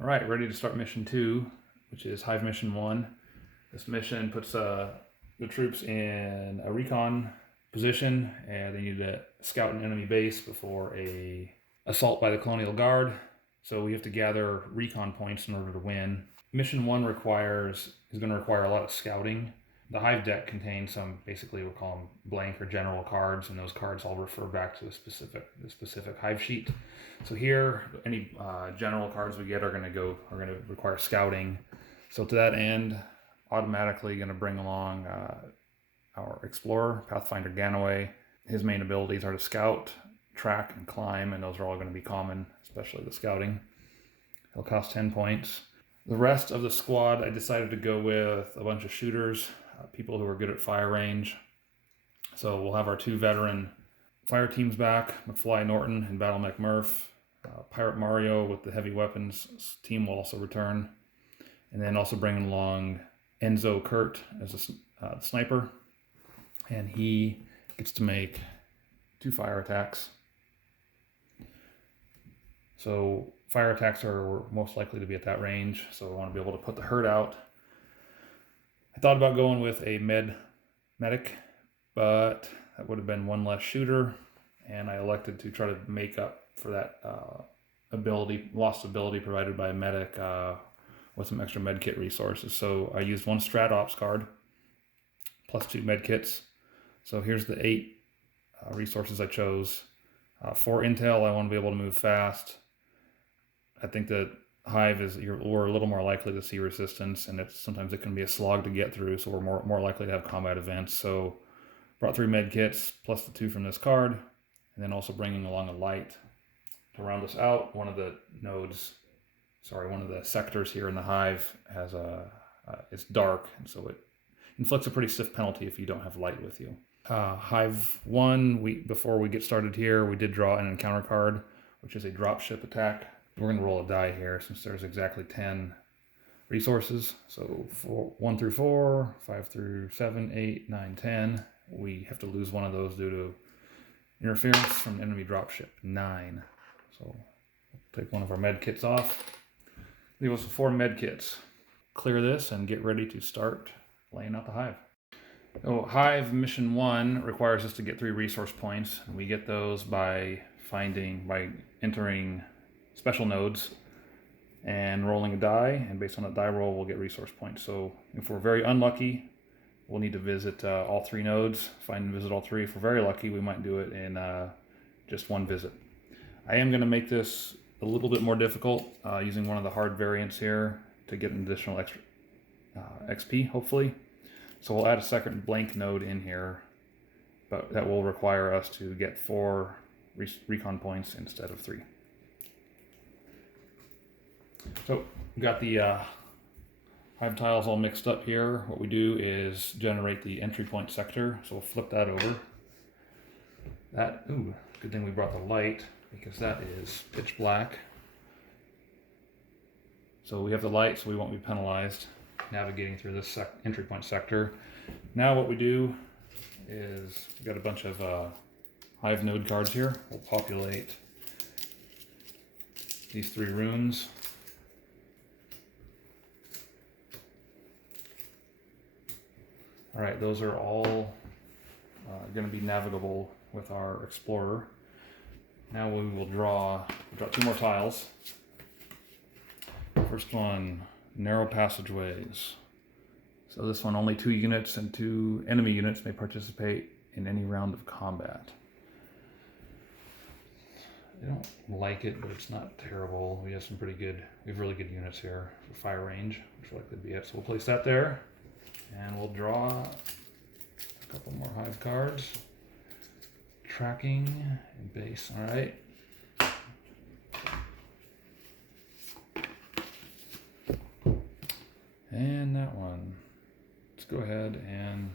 All right, ready to start mission 2, which is Hive mission 1. This mission puts the troops in a recon position, and they need to scout an enemy base before a assault by the Colonial Guard. So we have to gather recon points in order to win. Mission 1 is going to require a lot of scouting. The Hive deck contains some, basically we'll call them blank or general cards, and those cards all refer back to the specific Hive sheet. So here, any general cards we get are going to require scouting. So to that end, automatically going to bring along our explorer, Pathfinder Ganaway. His main abilities are to scout, track, and climb, and those are all going to be common, especially the scouting. He'll cost 10 points. The rest of the squad, I decided to go with a bunch of shooters, people who are good at fire range. So we'll have our 2 veteran fire teams back, McFly Norton and Battle Mech Murph. Pirate Mario with the heavy weapons team will also return. And then also bringing along Enzo Kurt as a sniper. And he gets to make 2 fire attacks. So fire attacks are most likely to be at that range, so I want to be able to put the herd out. I thought about going with a medic, but that would have been 1 less shooter, and I elected to try to make up for that lost ability provided by a medic with some extra medkit resources. So I used 1 strat ops card plus 2 medkits. So here's the 8 resources I chose. For intel, I want to be able to move fast. I think that Hive we're a little more likely to see resistance, and sometimes it can be a slog to get through, so we're more likely to have combat events. So brought 3 med kits plus the 2 from this card, and then also bringing along a light to round us out. One of the sectors here in the Hive has it's dark, and so it inflicts a pretty stiff penalty if you don't have light with you. Hive 1, before we get started here, we did draw an encounter card, which is a dropship attack. We're going to roll a die here since there's exactly 10 resources. So 1 through 4, 5 through 7, 8, 9, 10. We have to lose one of those due to interference from an enemy dropship. 9. So we'll take one of our med kits off. Leave us with 4 med kits. Clear this and get ready to start laying out the Hive. So Hive mission 1 requires us to get 3 resource points. We get those by entering special nodes and rolling a die, and based on that die roll we'll get resource points. So if we're very unlucky, we'll need to visit all 3 nodes, find and visit all 3. If we're very lucky, we might do it in just 1 visit. I am going to make this a little bit more difficult using one of the hard variants here to get an additional extra XP, hopefully. So we'll add a second blank node in here, but that will require us to get 4 recon points instead of 3. So we've got the Hive tiles all mixed up here. What we do is generate the entry point sector. So we'll flip that over. Good thing we brought the light, because that is pitch black. So we have the light, so we won't be penalized navigating through this entry point sector. Now what we do is we've got a bunch of Hive node cards here. We'll populate these 3 rooms. All right, those are all going to be navigable with our explorer. Now we will draw 2 more tiles. First one, narrow passageways. So this one, only 2 units and 2 enemy units may participate in any round of combat. I don't like it, but it's not terrible. We have really good units here for fire range, which will likely be it. So we'll place that there. And we'll draw a couple more Hive cards. Tracking and base, all right. And that one. Let's go ahead and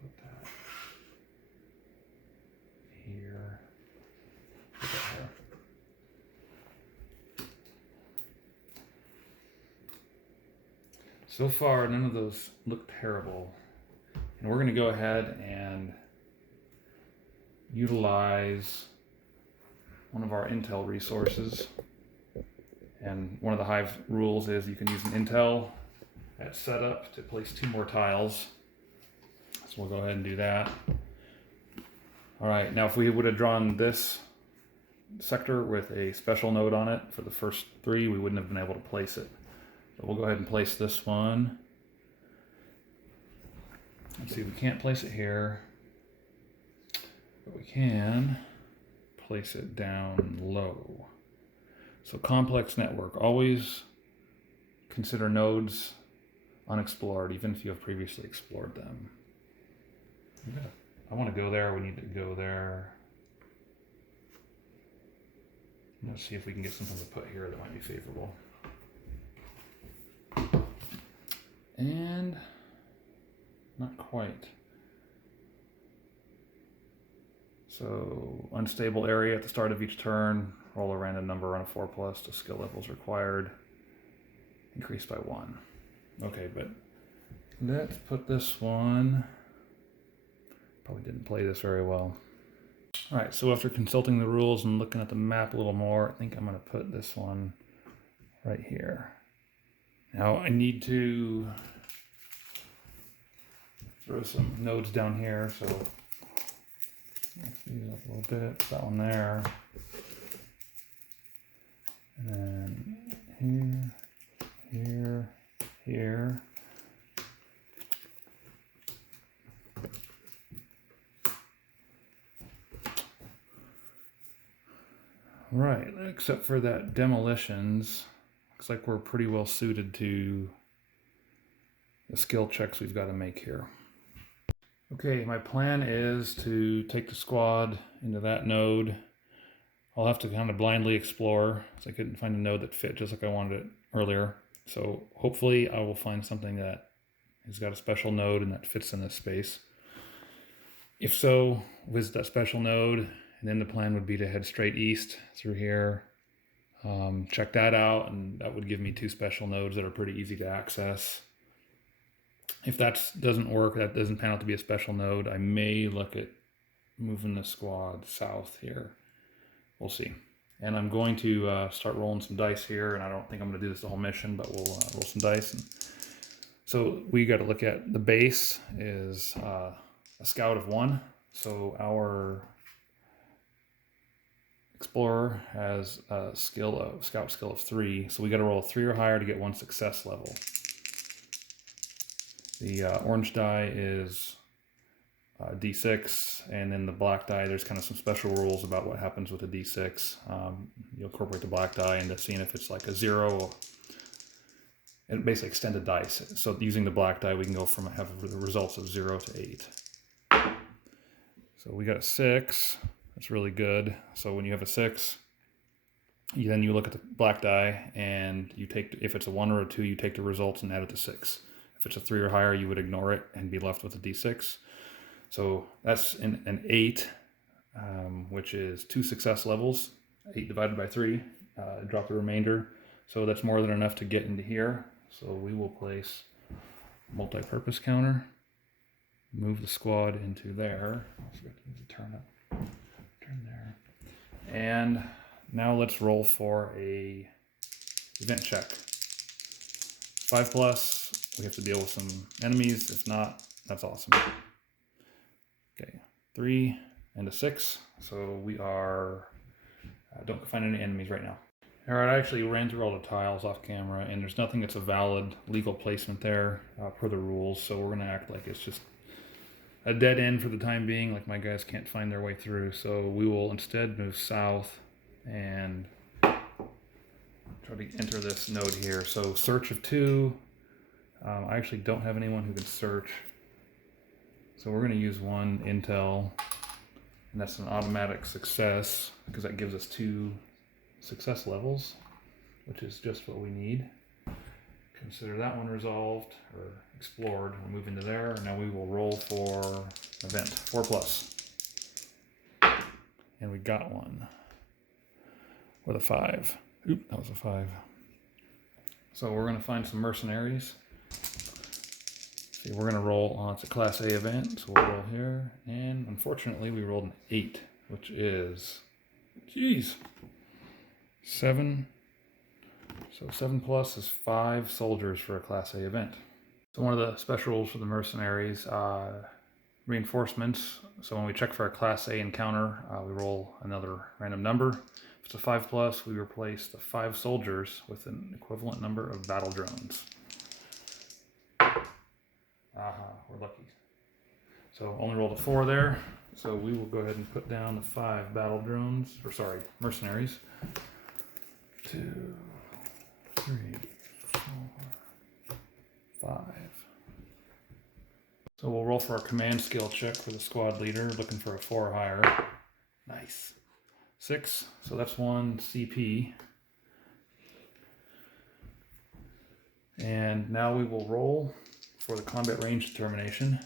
put that here. Put that here. So far, none of those look terrible. And we're going to go ahead and utilize one of our intel resources. And one of the Hive rules is you can use an intel at setup to place 2 more tiles. So we'll go ahead and do that. All right, now if we would have drawn this sector with a special node on it for the first 3, we wouldn't have been able to place it. So we'll go ahead and place this one. Let's see, we can't place it here, but we can place it down low. So complex network, always consider nodes unexplored, even if you have previously explored them. Yeah. I want to go there, we need to go there. Let's see if we can get something to put here that might be favorable. And not quite. So unstable area at the start of each turn, roll a random number on a 4+ to skill levels required, increased by 1. Okay, but let's put this one, probably didn't play this very well. All right, so after consulting the rules and looking at the map a little more, I think I'm going to put this one right here. Now I need to throw some nodes down here, so let's use up a little bit, that one there. And then here, here. Right, except for that demolitions, looks like we're pretty well suited to the skill checks we've got to make here. Okay, my plan is to take the squad into that node. I'll have to kind of blindly explore, because I couldn't find a node that fit just like I wanted it earlier. So hopefully I will find something that has got a special node and that fits in this space. If so, visit that special node, and then the plan would be to head straight east through here. Check that out, and that would give me 2 special nodes that are pretty easy to access. If that doesn't work, that doesn't pan out to be a special node, I may look at moving the squad south here. We'll see. And I'm going to start rolling some dice here, and I don't think I'm going to do this the whole mission, but we'll roll some dice. And so we got to look at the base is a scout of 1. So our explorer has a scout skill of 3. So we got to roll a 3 or higher to get 1 success level. The orange die is D6, and then the black die, there's kind of some special rules about what happens with a D6. You'll incorporate the black die into seeing if it's like a 0, and basically extended dice. So using the black die, we can go from have the results of 0 to 8. So we got a 6. That's really good. So when you have a 6, then you look at the black die, and you take, if it's a 1 or a 2, you take the results and add it to 6. If it's a 3 or higher, you would ignore it and be left with a D6. So that's an 8, which is 2 success levels. 8 divided by 3, drop the remainder. So that's more than enough to get into here. So we will place multi-purpose counter, move the squad into there. Also got to move the turn up, turn there. And now let's roll for a event check. 5+. We have to deal with some enemies. If not, that's awesome. Okay, 3 and a 6. So we are, don't find any enemies right now. All right, I actually ran through all the tiles off camera, and there's nothing that's a valid legal placement there per the rules. So we're gonna act like it's just a dead end for the time being, like my guys can't find their way through. So we will instead move south and try to enter this node here. So search of 2. I actually don't have anyone who can search. So we're going to use 1 intel, and that's an automatic success because that gives us 2 success levels, which is just what we need. Consider that one resolved or explored. We'll move into there. Now we will roll for event 4+. And we got one with a 5. Oop, that was a 5. So we're going to find some mercenaries. See, we're going to roll on, it's a Class A event, so we'll roll here. And unfortunately, we rolled an 8, which is Jeez. 7. So 7 plus is 5 soldiers for a Class A event. So one of the special rules for the mercenaries, reinforcements. So when we check for a Class A encounter, we roll another random number. If it's a 5 plus, we replace the 5 soldiers with an equivalent number of battle drones. We're lucky. So only rolled a 4 there. So we will go ahead and put down the 5 battle drones, or sorry, mercenaries. 2, 3, 4, 5. So we'll roll for our command skill check for the squad leader, looking for a 4 or higher. Nice. 6, so that's 1 CP. And now we will roll for the combat range determination.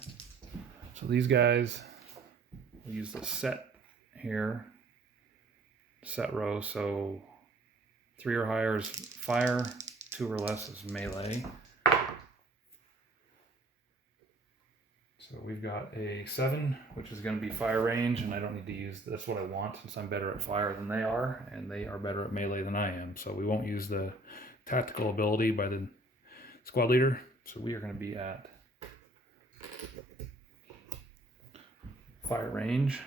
So these guys, we use the set here, set row. So 3 or higher is fire, 2 or less is melee. So we've got a 7, which is going to be fire range, and I don't need to use, that's what I want since I'm better at fire than they are, and they are better at melee than I am. So we won't use the tactical ability by the squad leader. So we are going to be at fire range,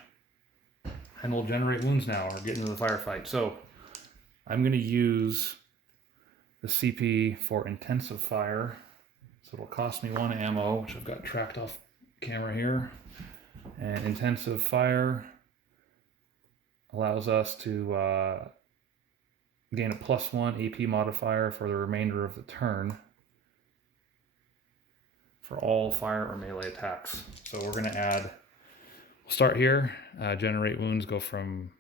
and we'll generate wounds now or get into the firefight. So I'm going to use the CP for intensive fire. So it'll cost me 1 ammo, which I've got tracked off camera here. And intensive fire allows us to gain a +1 AP modifier for the remainder of the turn for all fire or melee attacks. So we're going to add, we'll start here, generate wounds, go from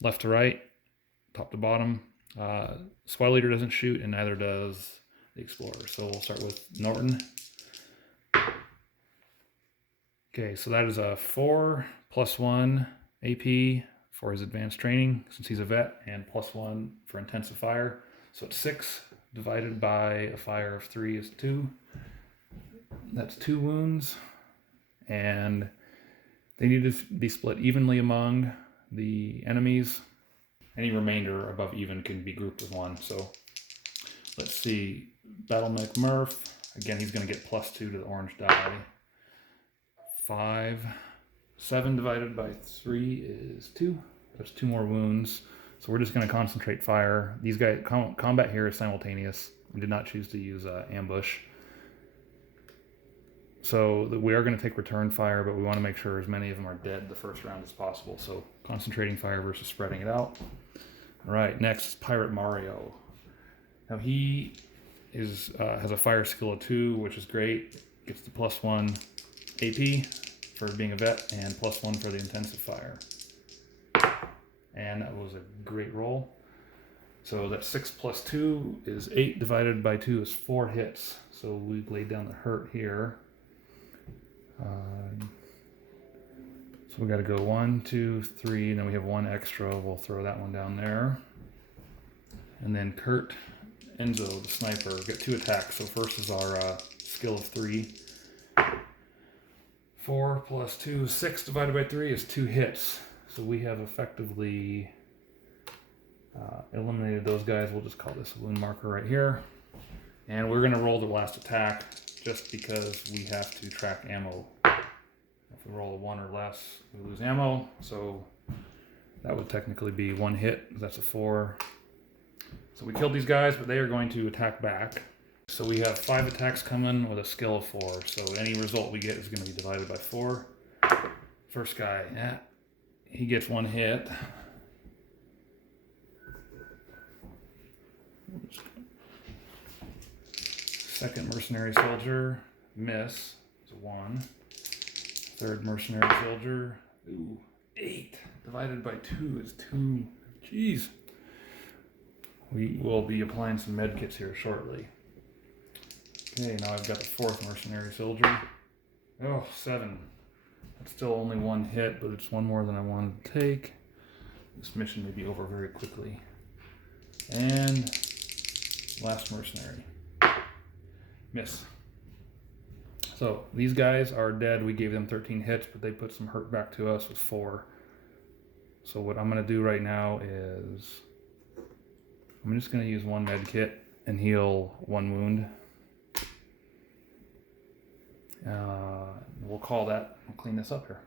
left to right, top to bottom. Squad leader doesn't shoot, and neither does the explorer. So we'll start with Norton. Okay, so that is a 4 +1 AP for his advanced training since he's a vet, and +1 for intensive fire. So it's 6 divided by a fire of 3 is 2. That's 2 wounds, and they need to be split evenly among the enemies. Any remainder above even can be grouped with 1. So let's see, Battle Mech Murph, again he's going to get +2 to the orange die. 5, 7 divided by 3 is 2. That's 2 more wounds. So we're just going to concentrate fire. These guys, combat here is simultaneous. We did not choose to use ambush. So we are going to take return fire, but we want to make sure as many of them are dead the first round as possible. So concentrating fire versus spreading it out. All right, next, Pirate Mario. Now he has a fire skill of 2, which is great. Gets the +1 AP for being a vet, and +1 for the intensive fire. And that was a great roll. So that 6 + 2 is 8 divided by 2 is 4 hits. So we've laid down the hurt here. So we got to go 1, 2, 3, and then we have 1 extra. We'll throw that one down there. And then Kurt Enzo, the sniper, got 2 attacks. So first is our skill of 3. 4 + 2, 6 divided by 3 is 2 hits. So we have effectively eliminated those guys. We'll just call this a wound marker right here. And we're going to roll the last attack just because we have to track ammo. If we roll a 1 or less, we lose ammo. So that would technically be 1 hit. That's a 4. So we killed these guys, but they are going to attack back. So we have 5 attacks coming with a skill of 4. So any result we get is going to be divided by 4. First guy, he gets 1 hit. Second mercenary soldier, miss, it's a 1. Third mercenary soldier, 8 divided by 2 is 2. Jeez. We will be applying some med kits here shortly. Okay, now I've got the 4th mercenary soldier. 7. That's still only 1 hit, but it's 1 more than I wanted to take. This mission may be over very quickly. And last mercenary. Miss. So these guys are dead. We gave them 13 hits, but they put some hurt back to us with 4. So what I'm going to do right now is I'm just going to use one med kit and heal one wound. We'll call that. We'll clean this up here.